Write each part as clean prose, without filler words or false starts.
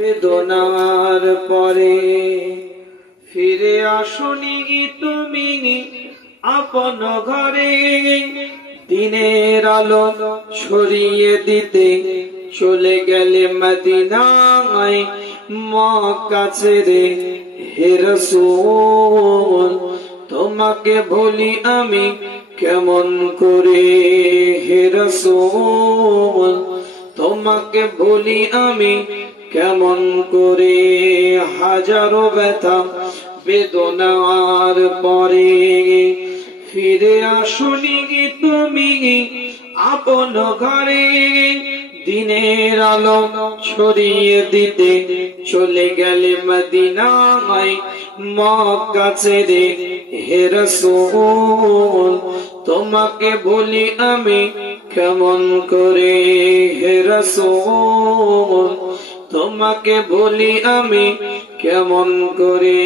বেদনার পরে ফিরে আসনি তুমি আপন ঘরে, দিনের আলো ছড়িয়ে দিতে চলে গেলে মদিনায় মক্কা ছেড়ে। হে রাসূল তোমাকে ভুলি আমি কেমন করে, হে রাসূল তোমাকে ভুলি আমি কেমন করে। হাজারো ব্যথা বেদনার পরে ফিরে আসনি তুমি আপন ঘরে, দিনের আলো ছড়িয়ে দিতে চলে গেলে মদিনায় মক্কা ছেড়ে। হে রাসূল তোমাকে ভুলি আমি কেমন করে, হে রাসূল তোমাকে ভুলি আমি কেমন করে।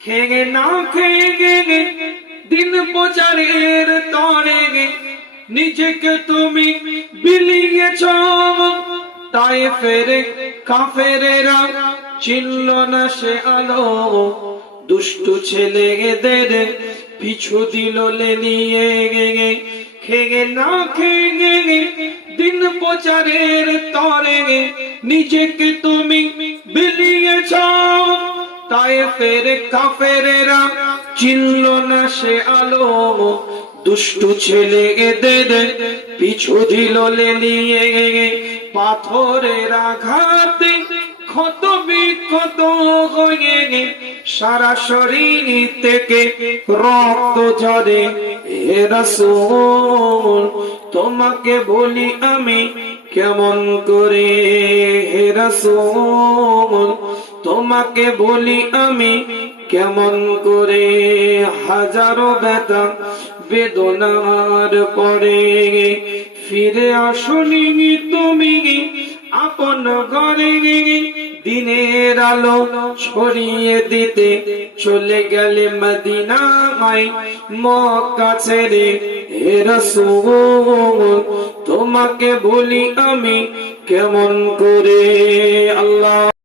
খেয়ে না খেয়ে দিন প্রচারের তরে নিজেকে তুমি বিলিয়েছ, তায়েফের কাফেরেরা চিনল না সে আলো। দুষ্টু ছেলেদের পিছু দিল লেলিয়ে, খেয়ে না খেয়ে দিন প্রচারের তরে নিজেকে তুমি বিলিয়েছ, তায়েফের কাফেরেরা চিনল না সে আলো। দুষ্টু ছেলেদের পিছু দিল লেলিয়ে, পাথরের আঘাতে ক্ষত বিক্ষত হয়ে সারা শরীর থেকে রক্ত ঝরে। হে রাসূল তোমাকে বলি আমি কেমন করে, হে রাসূল তোমাকে বলি আমি কেমন করে। হাজারো ব্যথা বেদনার পরে ফিরে আসনি তুমি আপন ঘরে, দিনের আলো ছড়িয়ে দিতে চলে গেলে মদিনায় মক্কা ছেড়ে। হে রাসূল তোমাকে বলি আমি কেমন করে। আল্লাহ।